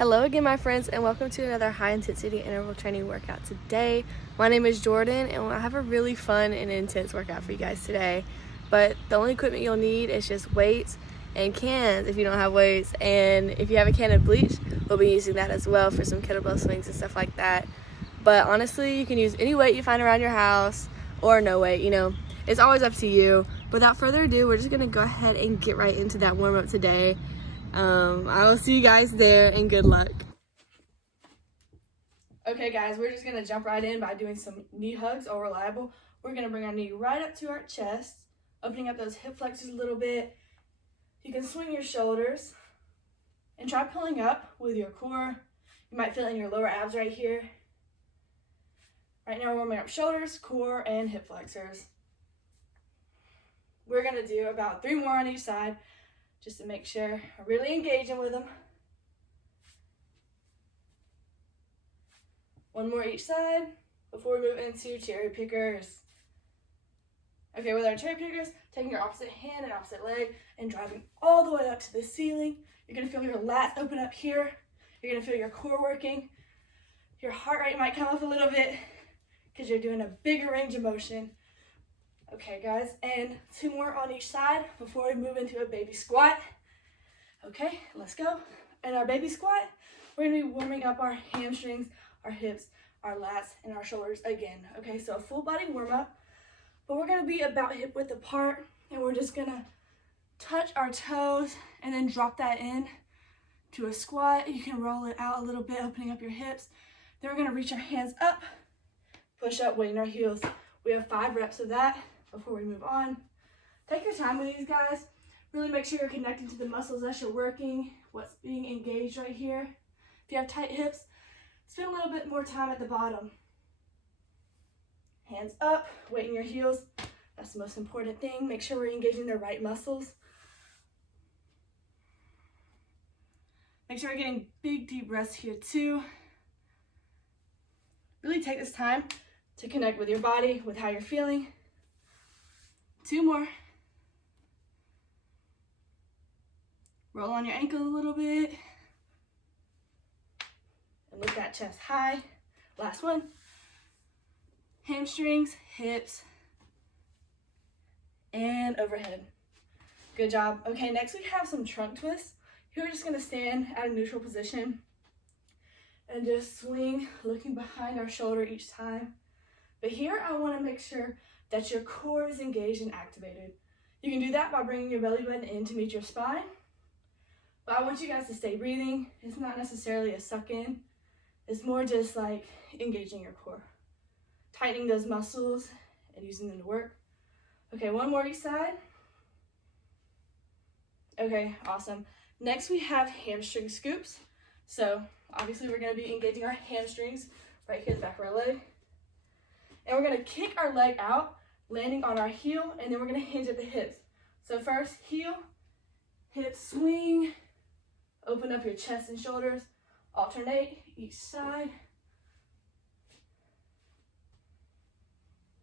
Hello again, my friends, and welcome to another high intensity interval training workout today. My name is Jordan, and I have a really fun and intense workout for you guys today. But the only equipment you'll need is just weights and cans if you don't have weights. And if you have a can of bleach, we'll be using that as well for some kettlebell swings and stuff like that. But honestly, you can use any weight you find around your house or no weight, It's always up to you. Without further ado, we're just going to go ahead and get right into that warm-up today. I will see you guys there, and good luck. Okay guys, we're just gonna jump right in by doing some knee hugs or reliable. We're gonna bring our knee right up to our chest, opening up those hip flexors a little bit. You can swing your shoulders and try pulling up with your core. You might feel it in your lower abs right here. Right now we're warming up shoulders, core, and hip flexors. We're gonna do about 3 more on each side, just to make sure we're really engaging with them. 1 more each side before we move into cherry pickers. Okay, with our cherry pickers, taking your opposite hand and opposite leg and driving all the way up to the ceiling. You're gonna feel your lats open up here. You're gonna feel your core working. Your heart rate might come up a little bit because you're doing a bigger range of motion. Okay guys, and 2 more on each side before we move into a baby squat. Okay, let's go. In our baby squat, we're gonna be warming up our hamstrings, our hips, our lats, and our shoulders again. Okay, so a full body warm up, but we're gonna be about hip width apart, and we're just gonna touch our toes and then drop that in to a squat. You can roll it out a little bit, opening up your hips. Then we're gonna reach our hands up, push up, weighting our heels. We have 5 reps of that before we move on. Take your time with these guys. Really make sure you're connecting to the muscles as you're working, what's being engaged right here. If you have tight hips, spend a little bit more time at the bottom. Hands up, weighting your heels. That's the most important thing. Make sure we're engaging the right muscles. Make sure we're getting big, deep breaths here too. Really take this time to connect with your body, with how you're feeling. 2 more. Roll on your ankle a little bit. And lift that chest high. Last one. Hamstrings, hips, and overhead. Good job. Okay, next we have some trunk twists. Here we're just gonna stand at a neutral position and just swing, looking behind our shoulder each time. But here I wanna make sure that your core is engaged and activated. You can do that by bringing your belly button in to meet your spine. But I want you guys to stay breathing. It's not necessarily a suck in. It's more just like engaging your core. Tightening those muscles and using them to work. Okay, 1 more each side. Okay, awesome. Next we have hamstring scoops. So obviously we're gonna be engaging our hamstrings right here at the back of our leg. And we're gonna kick our leg out, landing on our heel, and then we're gonna hinge at the hips. So first, heel, hip swing, open up your chest and shoulders, alternate each side.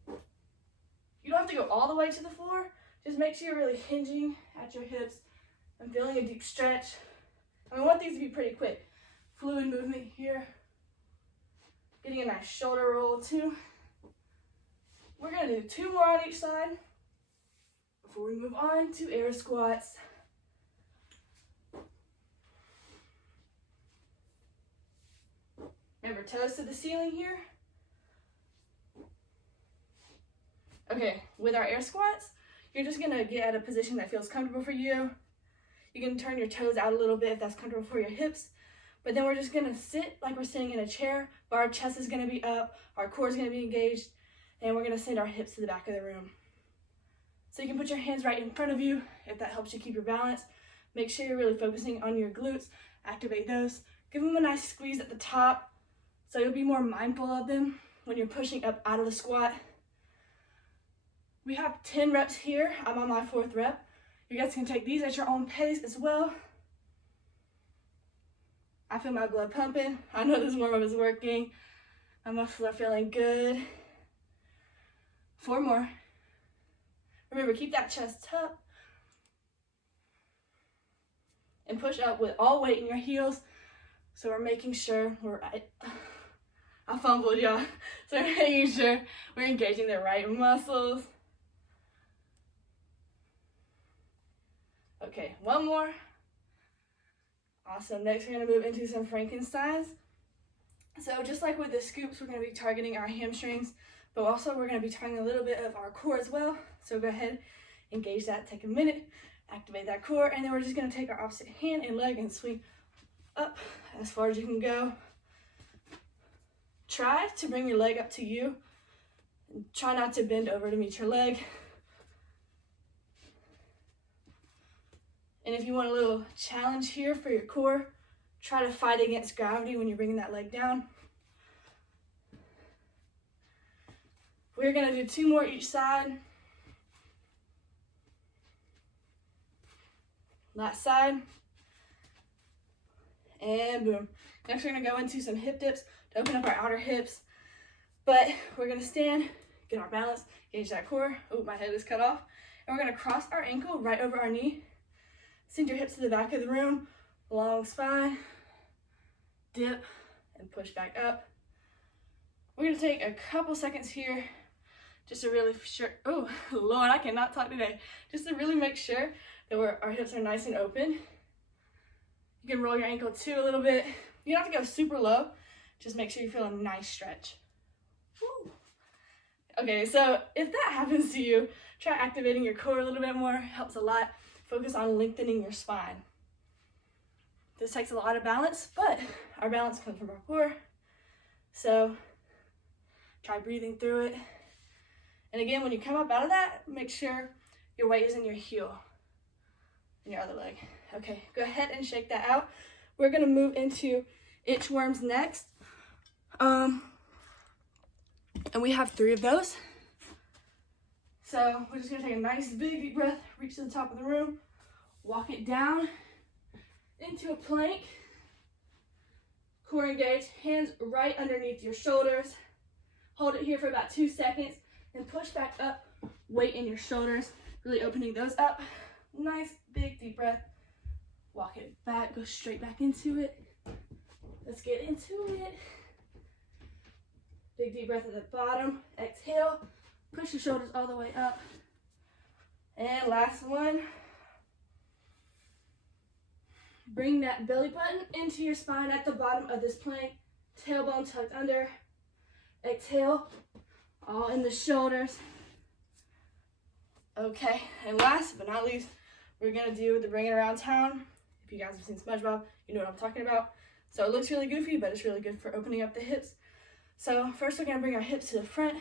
You don't have to go all the way to the floor, just make sure you're really hinging at your hips and feeling a deep stretch. And we want these to be pretty quick. Fluid movement here. Getting a nice shoulder roll too. We're gonna do 2 more on each side before we move on to air squats. Remember, toes to the ceiling here. Okay, with our air squats, you're just gonna get at a position that feels comfortable for you. You can turn your toes out a little bit if that's comfortable for your hips. But then we're just gonna sit like we're sitting in a chair, but our chest is gonna be up, our core is gonna be engaged, and we're gonna send our hips to the back of the room. So you can put your hands right in front of you if that helps you keep your balance. Make sure you're really focusing on your glutes, activate those. Give them a nice squeeze at the top so you'll be more mindful of them when you're pushing up out of the squat. We have 10 reps here. I'm on my 4th rep. You guys can take these at your own pace as well. I feel my blood pumping. I know this warm-up is working. My muscles are feeling good. 4 more. Remember, keep that chest up. And push up with all weight in your heels. So we're making sure I fumbled, y'all. So we're making sure we're engaging the right muscles. Okay, one more. Awesome. Next, we're going to move into some Frankensteins. So just like with the scoops, we're going to be targeting our hamstrings, but also we're going to be targeting a little bit of our core as well. So go ahead, engage that, take a minute, activate that core, and then we're just going to take our opposite hand and leg and swing up as far as you can go. Try to bring your leg up to you. Try not to bend over to meet your leg. And if you want a little challenge here for your core, try to fight against gravity when you're bringing that leg down. We're going to do 2 more each side. Last side. And boom. Next, we're going to go into some hip dips to open up our outer hips. But we're going to stand, get our balance, engage that core. Oh, my head is cut off. And we're going to cross our ankle right over our knee. Send your hips to the back of the room. Long spine. Dip and push back up. We're going to take a couple seconds here just to really sure. Oh, Lord, I cannot talk today. Just to really make sure that our hips are nice and open. You can roll your ankle too a little bit. You don't have to go super low. Just make sure you feel a nice stretch. Woo. Okay, so if that happens to you, try activating your core a little bit more. Helps a lot. Focus on lengthening your spine. This takes a lot of balance, but our balance comes from our core. So try breathing through it. And again, when you come up out of that, make sure your weight is in your heel and your other leg. Okay, go ahead and shake that out. We're gonna move into inchworms next. And we have 3 of those. So we're just gonna take a nice big deep breath, reach to the top of the room, walk it down into a plank. Core engaged, hands right underneath your shoulders. Hold it here for about 2 seconds and push back up, weight in your shoulders, really opening those up. Nice big deep breath. Walk it back, go straight back into it. Let's get into it. Big deep breath at the bottom. Exhale. Push your shoulders all the way up. And last one. Bring that belly button into your spine at the bottom of this plank. Tailbone tucked under. Exhale. All in the shoulders. Okay, and last but not least, we're going to do the bring it around town. If you guys have seen SpongeBob, you know what I'm talking about. So it looks really goofy, but it's really good for opening up the hips. So first we're going to bring our hips to the front.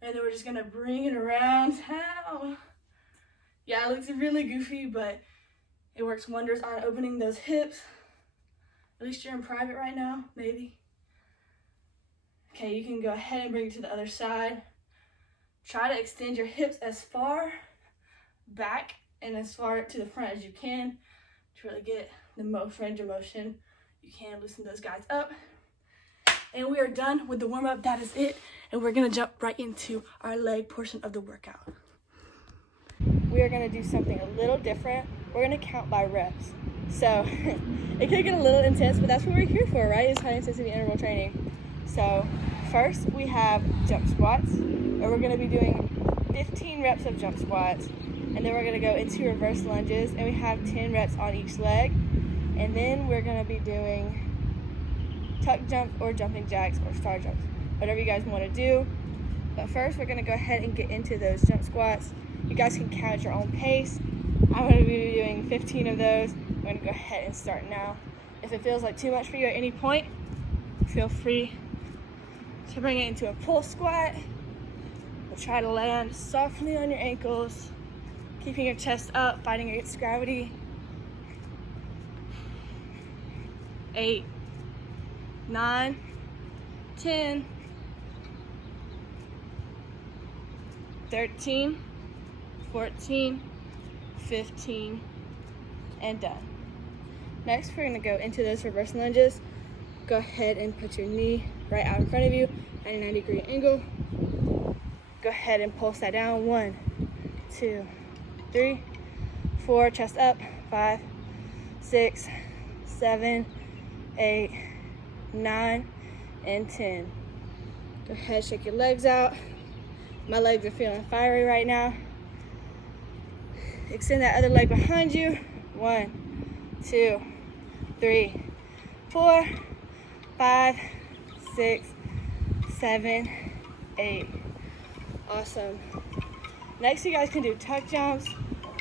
And then we're just gonna bring it around town. Yeah, it looks really goofy, but it works wonders on opening those hips. At least you're in private right now, maybe. Okay, you can go ahead and bring it to the other side. Try to extend your hips as far back and as far to the front as you can to really get the most range of motion you can. Loosen those guys up. And we are done with the warm-up. That is it. And we're gonna jump right into our leg portion of the workout. We are gonna do something a little different. We're gonna count by reps. So it could get a little intense, but that's what we're here for, right? It's high intensity interval training. So first we have jump squats, where we're gonna be doing 15 reps of jump squats. And then we're gonna go into reverse lunges, and we have 10 reps on each leg. And then we're gonna be doing tuck jumps or jumping jacks or star jumps, whatever you guys want to do. But first we're going to go ahead and get into those jump squats. You guys can count at your own pace. I'm going to be doing 15 of those. I'm going to go ahead and start now. If it feels like too much for you at any point, feel free to bring it into a pull squat. We'll try to land softly on your ankles, keeping your chest up, fighting against gravity. 8, 9, 10, 13, 14, 15, and done. Next, we're gonna go into those reverse lunges. Go ahead and put your knee right out in front of you at a 90-degree angle. Go ahead and pulse that down. 1, 2, 3, 4, chest up. 5, 6, 7, 8, 9, and 10. Go ahead, shake your legs out. My legs are feeling fiery right now. Extend that other leg behind you. 1, 2, 3, 4, 5, 6, 7, 8. Awesome. Next, you guys can do tuck jumps,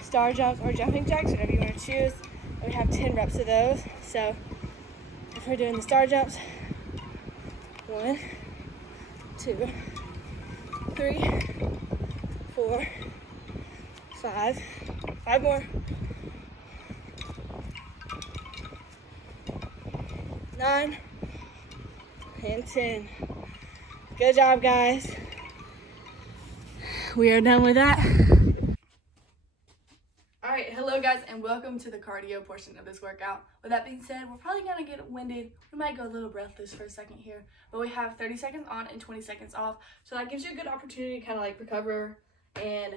star jumps, or jumping jacks, whatever you want to choose. And we have 10 reps of those. So if we're doing the star jumps, 1, 2, 3, 4, 5. 5 more. 9 and 10. Good job, guys. We are done with that. All right, hello guys, and welcome to the cardio portion of this workout. With that being said, we're probably gonna get winded. We might go a little breathless for a second here, but we have 30 seconds on and 20 seconds off. So that gives you a good opportunity to kind of like recover and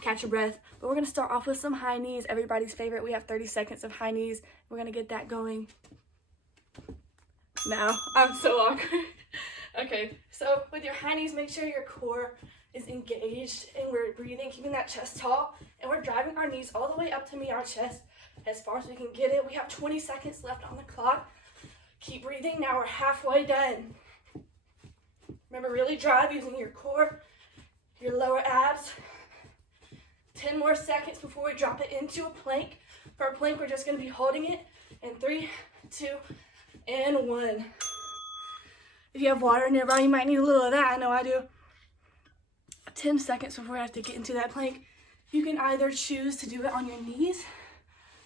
catch your breath. But we're gonna start off with some high knees, everybody's favorite. We have 30 seconds of high knees. We're gonna get that going now. I'm so awkward. Okay, so with your high knees, make sure your core is engaged and we're breathing, keeping that chest tall, and we're driving our knees all the way up to meet our chest as far as we can get it. We have 20 seconds left on the clock. Keep breathing. Now we're halfway done. Remember, really drive using your core, your lower abs. 10 more seconds before we drop it into a plank. For a plank, we're just going to be holding it in 3, 2, and 1. If you have water nearby, you might need a little of that. I know I do. 10 seconds before we have to get into that plank. You can either choose to do it on your knees,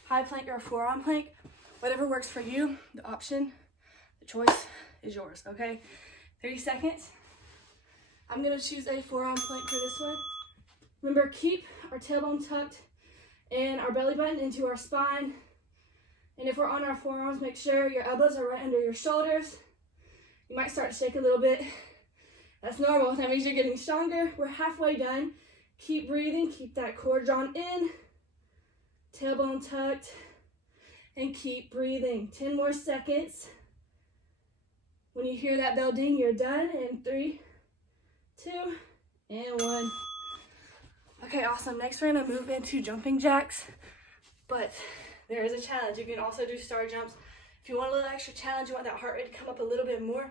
high plank or a forearm plank, whatever works for you. The choice is yours, okay? 30 seconds. I'm gonna choose a forearm plank for this one. Remember, keep our tailbone tucked and our belly button into our spine. And if we're on our forearms, make sure your elbows are right under your shoulders. You might start to shake a little bit. That's normal. That means you're getting stronger. We're halfway done. Keep breathing. Keep that core drawn in. Tailbone tucked. And keep breathing. 10 more seconds. When you hear that bell ding, you're done. In 3, 2, and 1. Okay, awesome. Next, we're going to move into jumping jacks. But there is a challenge. You can also do star jumps. If you want a little extra challenge, you want that heart rate to come up a little bit more,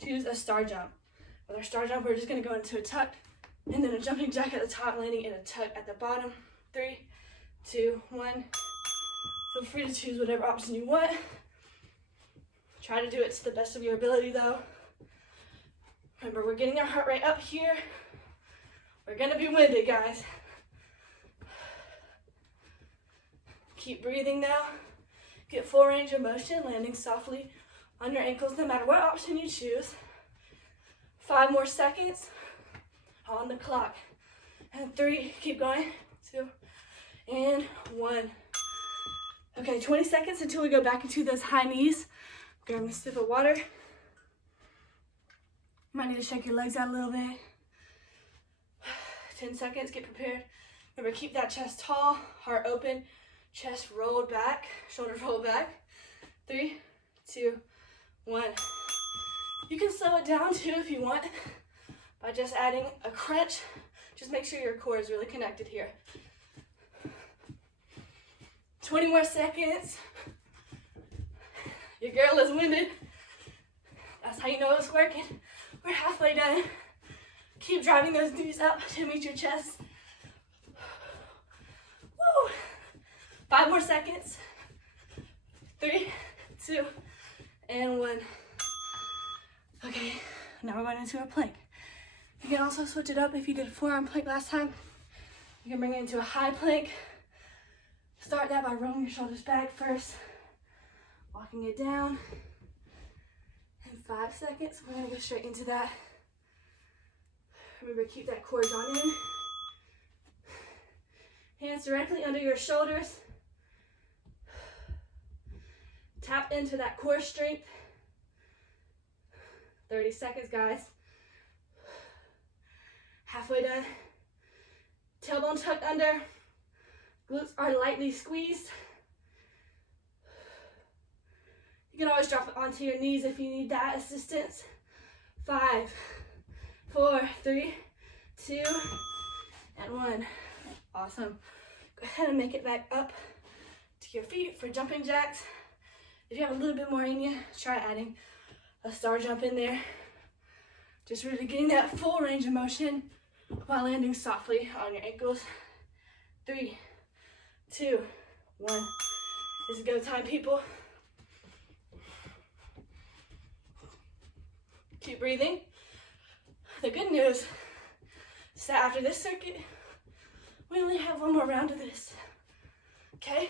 choose a star jump. With our star jump, we're just going to go into a tuck and then a jumping jack at the top, landing in a tuck at the bottom. 3, 2, 1. Feel free to choose whatever option you want. Try to do it to the best of your ability, though. Remember, we're getting our heart rate up here. We're going to be winded, guys. Keep breathing now. Get full range of motion, landing softly on your ankles, no matter what option you choose. 5 more seconds on the clock. And 3, keep going. 2, and 1. Okay, 20 seconds until we go back into those high knees. Grab a sip of water. Might need to shake your legs out a little bit. 10 seconds, get prepared. Remember, keep that chest tall, heart open, chest rolled back, shoulders rolled back. 3, 2, 1. You can slow it down too if you want by just adding a crunch. Just make sure your core is really connected here. 20 more seconds. Your girl is winded. That's how you know it's working. We're halfway done. Keep driving those knees up to meet your chest. Woo! 5 more seconds. 3, 2, and 1. Okay, now we're going into a plank. You can also switch it up if you did a forearm plank last time. You can bring it into a high plank. Start that by rolling your shoulders back first, walking it down. In 5 seconds, we're gonna go straight into that. Remember, keep that core drawn in. Hands directly under your shoulders. Tap into that core strength. 30 seconds, guys. Halfway done. Tailbone tucked under. Glutes are lightly squeezed. You You can always drop it onto your knees if you need that assistance. 5, 4, 3, 2, and 1. Awesome. Go ahead and make it back up to your feet for jumping jacks. If you have a little bit more in you, try adding a star jump in there. Just really getting that full range of motion while landing softly on your ankles. 3, 2, 1. It's go time, people. Keep breathing. The good news is that after this circuit, we only have one more round of this. Okay?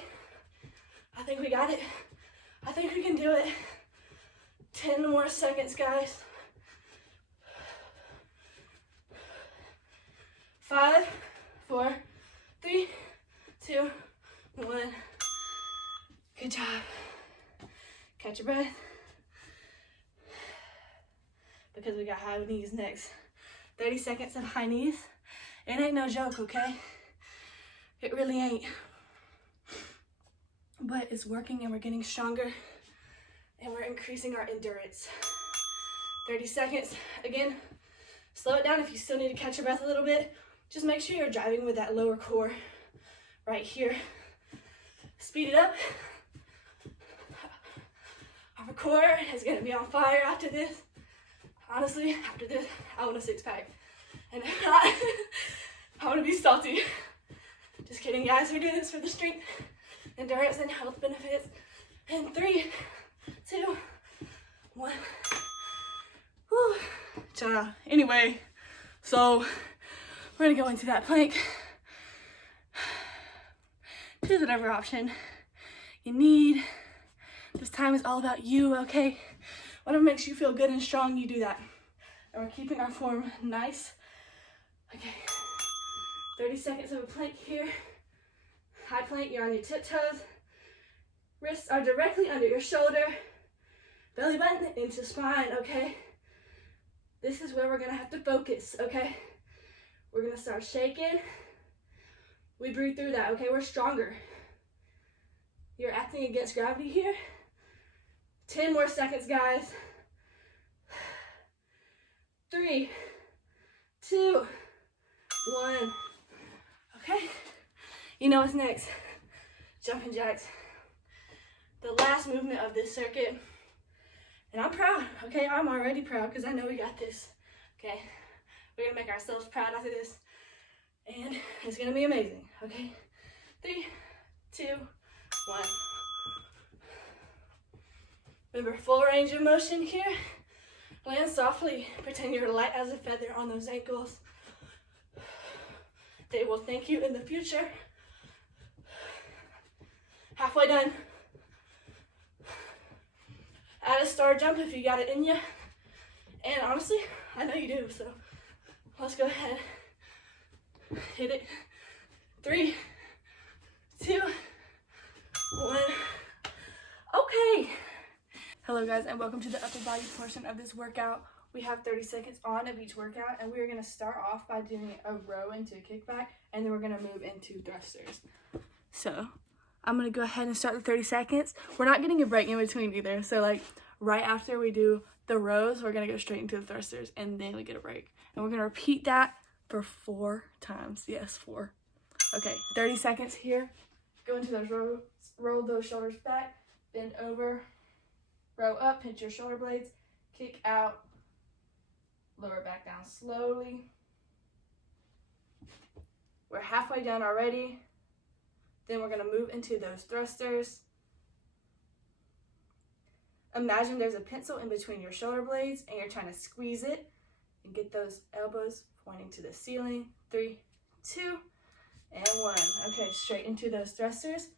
I think we got it. I think we can do it. 10 more seconds, guys. 5, 4, 3, 2, 1. Good job. Catch your breath. Because we got high knees next. 30 seconds of high knees. It ain't no joke, okay? It really ain't. But it's working and we're getting stronger and we're increasing our endurance. 30 seconds. Again, slow it down if you still need to catch your breath a little bit. Just make sure you're driving with that lower core right here. Speed it up. Our core is gonna be on fire after this. Honestly, after this, I want a 6-pack. And if not, I want to be salty. Just kidding, guys. We're doing this for the strength, endurance, and health benefits. In 3, 2, 1. Whew. Anyway, so we're going to go into that plank. Choose whatever option you need. This time is all about you, okay? Whatever makes you feel good and strong, you do that. And we're keeping our form nice. Okay, 30 seconds of a plank here. High plank, you're on your tiptoes. Wrists are directly under your shoulder. Belly button into spine, okay? This is where we're gonna have to focus, okay? We're gonna start shaking. We breathe through that, okay? We're stronger. You're acting against gravity here. 10 more seconds, guys. 3, 2, 1. Okay. You know what's next? Jumping jacks. The last movement of this circuit. And I'm proud, okay? I'm already proud because I know we got this. Okay. We're gonna make ourselves proud after this. And it's gonna be amazing, okay? 3, 2, 1. Remember, full range of motion here. Land softly. Pretend you're light as a feather on those ankles. They will thank you in the future. Halfway done. Add a star jump if you got it in you. And honestly, I know you do, so let's go ahead. Hit it. 3, 2, 1. Okay. Hello guys, and welcome to the upper body portion of this workout. We have 30 seconds on of each workout, and we're gonna start off by doing a row into a kickback, and then we're gonna move into thrusters. So I'm gonna go ahead and start the 30 seconds. We're not getting a break in between either. So like right after we do the rows, we're gonna go straight into the thrusters, and then we get a break. And we're gonna repeat that for 4 times. Yes, 4. Okay, 30 seconds here. Go into those rows, roll those shoulders back, bend over, row up, hit your shoulder blades, kick out, lower back down slowly. We're halfway done already. Then we're gonna move into those thrusters. Imagine there's a pencil in between your shoulder blades and you're trying to squeeze it and get those elbows pointing to the ceiling. 3, 2, and 1. Okay, straight into those thrusters.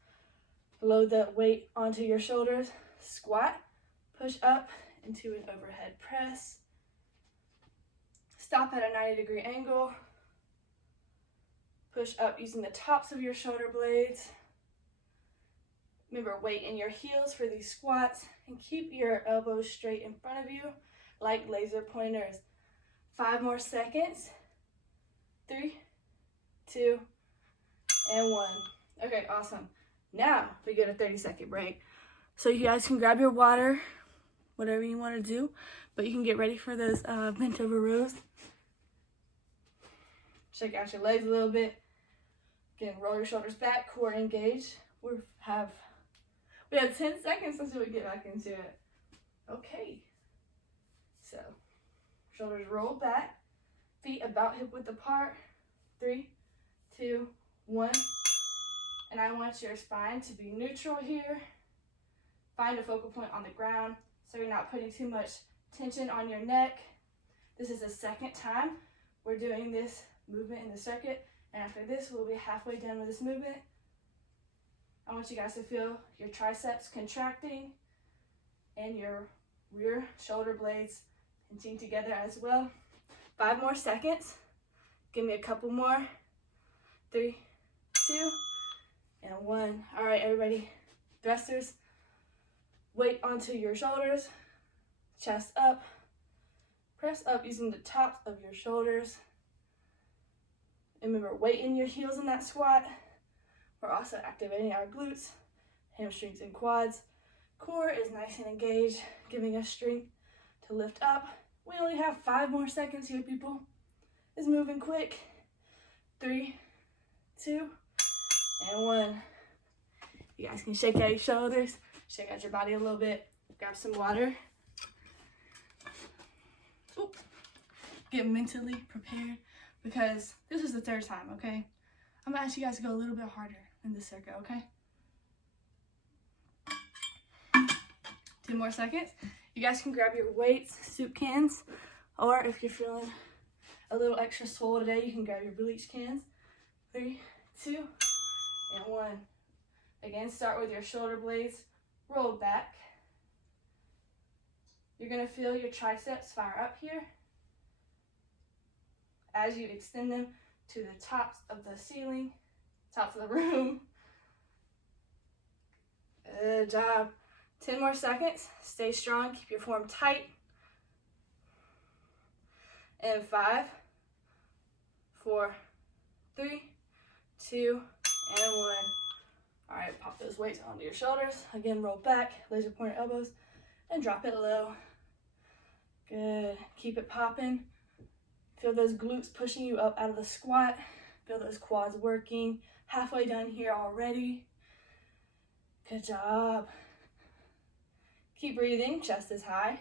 Load the weight onto your shoulders, squat, push up into an overhead press. Stop at a 90-degree angle. Push up using the tops of your shoulder blades. Remember, weight in your heels for these squats, and keep your elbows straight in front of you like laser pointers. 5 more seconds. 3, 2, and 1. Okay, awesome. Now we get a 30-second break. So you guys can grab your water, whatever you want to do, but you can get ready for those bent over rows. Shake out your legs a little bit. Again, roll your shoulders back, core engaged. We have 10 seconds until we get back into it. Okay. So, shoulders roll back, feet about hip width apart. 3, 2, 1. And I want your spine to be neutral here. Find a focal point on the ground so you're not putting too much tension on your neck. This is the second time we're doing this movement in the circuit. And after this, we'll be halfway done with this movement. I want you guys to feel your triceps contracting and your rear shoulder blades pinching together as well. 5 more seconds. Give me a couple more. 3, 2, and 1. All right, everybody. Thrusters. Weight onto your shoulders. Chest up. Press up using the tops of your shoulders. And remember, weight in your heels in that squat. We're also activating our glutes, hamstrings, and quads. Core is nice and engaged, giving us strength to lift up. We only have 5 more seconds here, people. It's moving quick. 3, 2, and 1. You guys can shake out your shoulders, shake out your body a little bit, grab some water. Oop. Get mentally prepared because this is the 3rd time, okay? I'm gonna ask you guys to go a little bit harder in this circuit, okay? 2 more seconds. You guys can grab your weights, soup cans, or if you're feeling a little extra swole today, you can grab your bleach cans. 3, 2, and 1. Again, start with your shoulder blades rolled back. You're gonna feel your triceps fire up here as you extend them to the tops of the ceiling, tops of the room. Good job. 10 more seconds. Stay strong. Keep your form tight. And 5, 4, 3, 2, and 1. All right, pop those weights onto your shoulders. Again, roll back, laser pointer elbows, and drop it low. Good. Keep it popping. Feel those glutes pushing you up out of the squat. Feel those quads working. Halfway done here already. Good job. Keep breathing, chest is high.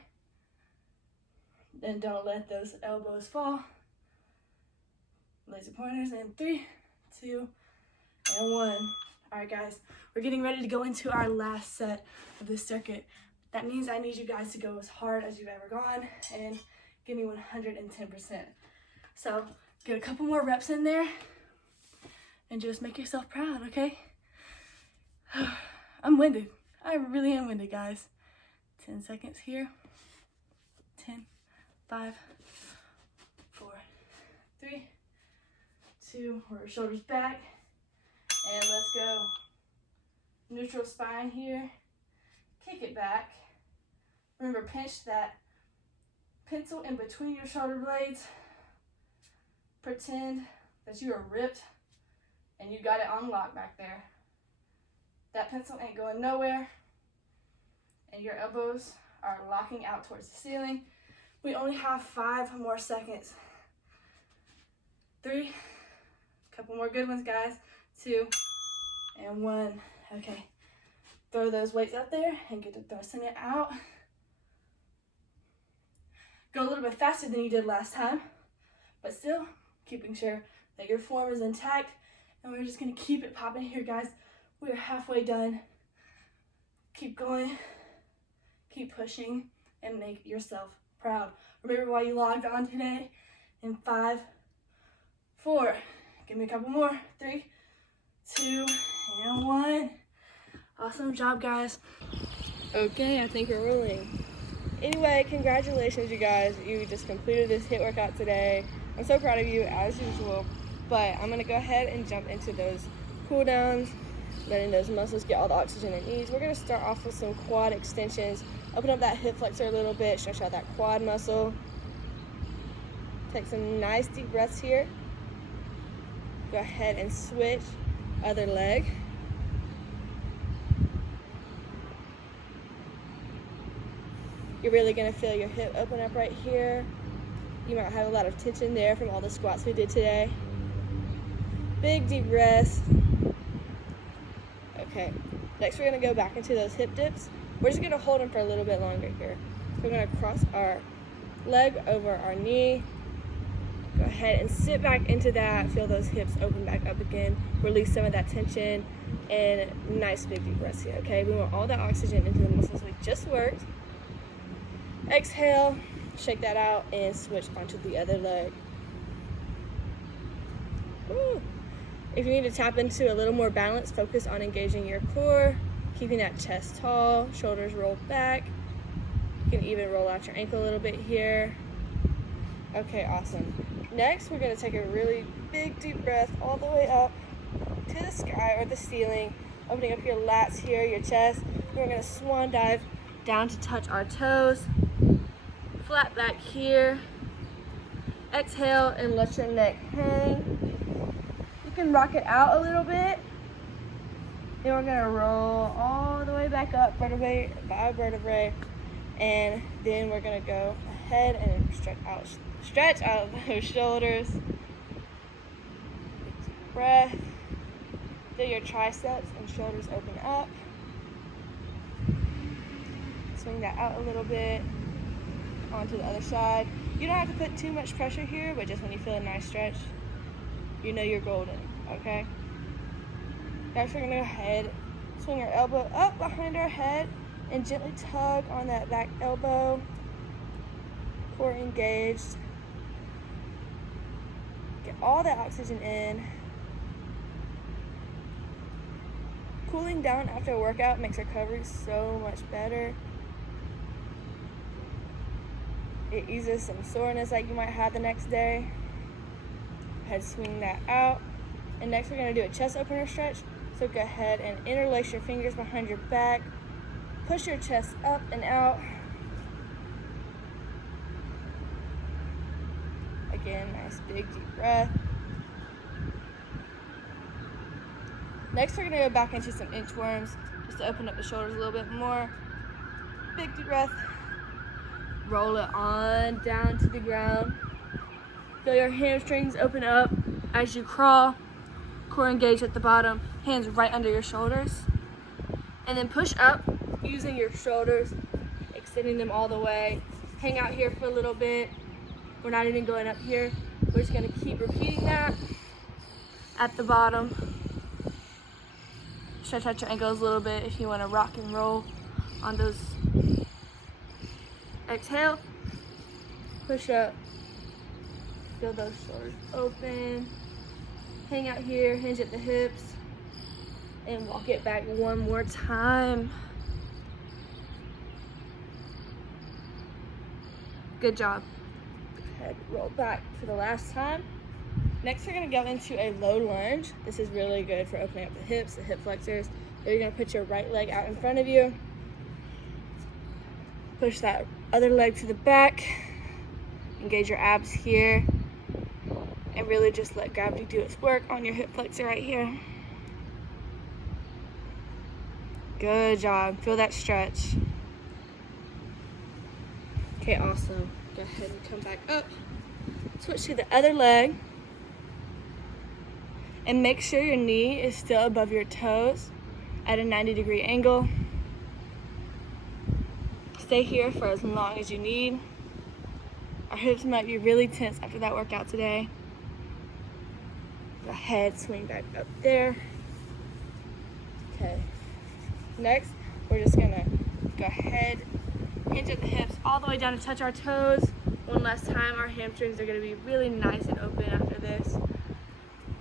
And don't let those elbows fall. Laser pointers in 3, 2, and 1. All right, guys, we're getting ready to go into our last set of this circuit. That means I need you guys to go as hard as you've ever gone and give me 110%. So get a couple more reps in there and just make yourself proud, okay? I'm winded. I really am winded, guys. 10 seconds here. 10, 5, 4, 3, 2, roll your shoulders back. And let's go. Neutral spine here. Kick it back. Remember, pinch that pencil in between your shoulder blades. Pretend that you are ripped and you got it on lock back there. That pencil ain't going nowhere. And your elbows are locking out towards the ceiling. We only have 5 more seconds. 3, couple more good ones, guys. 2, and 1. Okay, throw those weights out there and get to thrusting it out. Go a little bit faster than you did last time, but still keeping sure that your form is intact. And we're just gonna keep it popping here, guys. We are halfway done. Keep going, keep pushing, and make yourself proud. Remember why you logged on today. In 5, 4, give me a couple more. 3, 2, and 1. Awesome job, guys. Okay, I think we're rolling. Anyway, congratulations, you guys. You just completed this HIIT workout today. I'm so proud of you, as usual. But I'm gonna go ahead and jump into those cool downs, letting those muscles get all the oxygen it needs. We're gonna start off with some quad extensions. Open up that hip flexor a little bit, stretch out that quad muscle. Take some nice deep breaths here. Go ahead and switch other leg. You're really gonna feel your hip open up right here. You might have a lot of tension there from all the squats we did today. Big deep breaths. Okay, next we're gonna go back into those hip dips. We're just gonna hold them for a little bit longer here. So we're gonna cross our leg over our knee. Go ahead and sit back into that. Feel those hips open back up again. Release some of that tension and nice big deep breaths here, okay? We want all that oxygen into the muscles we just worked. Exhale, shake that out and switch onto the other leg. Woo. If you need to tap into a little more balance, focus on engaging your core, keeping that chest tall, shoulders rolled back. You can even roll out your ankle a little bit here. Okay, awesome. Next, we're gonna take a really big deep breath all the way up to the sky or the ceiling, opening up your lats here, your chest. We're gonna swan dive down to touch our toes. Flat back here. Exhale and let your neck hang. You can rock it out a little bit. Then we're gonna roll all the way back up, vertebrae by vertebrae. And then we're gonna go ahead and stretch out those shoulders. Big deep breath. Feel your triceps and shoulders open up. Swing that out a little bit onto the other side. You don't have to put too much pressure here, but just when you feel a nice stretch, you know you're golden, okay? Next, we're gonna go ahead, swing our elbow up behind our head and gently tug on that back elbow. Core engaged. Get all that oxygen in. Cooling down after a workout makes recovery so much better. It eases some soreness like you might have the next day. Go ahead, swing that out. And next we're gonna do a chest opener stretch. So go ahead and interlace your fingers behind your back. Push your chest up and out. Again, nice big deep breath. Next we're gonna go back into some inchworms just to open up the shoulders a little bit more. Big deep breath. Roll it on down to the ground. Feel your hamstrings open up as you crawl. Core engaged at the bottom, hands right under your shoulders. And then push up using your shoulders, extending them all the way. Hang out here for a little bit. We're not even going up here. We're just gonna keep repeating that at the bottom. Stretch out your ankles a little bit if you wanna rock and roll on those. Exhale, push up, feel those shoulders open. Hang out here, hinge at the hips, and walk it back one more time. Good job. Go ahead, roll back for the last time. Next, we're gonna go into a low lunge. This is really good for opening up the hips, the hip flexors. You're gonna put your right leg out in front of you. Push that other leg to the back. Engage your abs here. And really just let gravity do its work on your hip flexor right here. Good job. Feel that stretch. Okay, awesome. Go ahead and come back up. Switch to the other leg. And make sure your knee is still above your toes at a 90-degree angle. Stay here for as long as you need. Our hips might be really tense after that workout today. Go ahead, swing back up there. Okay. Next, we're just gonna go ahead, hinge at the hips all the way down to touch our toes. One last time, our hamstrings are gonna be really nice and open after this.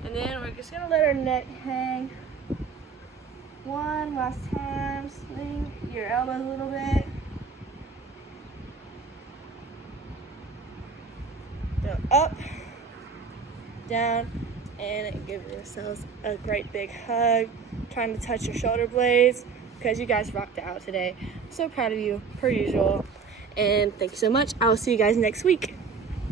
And then we're just gonna let our neck hang. One last time, swing your elbows a little bit. Go up, down, and give yourselves a great big hug. Trying to touch your shoulder blades because you guys rocked it out today. I'm so proud of you, per usual. And thank you so much. I will see you guys next week.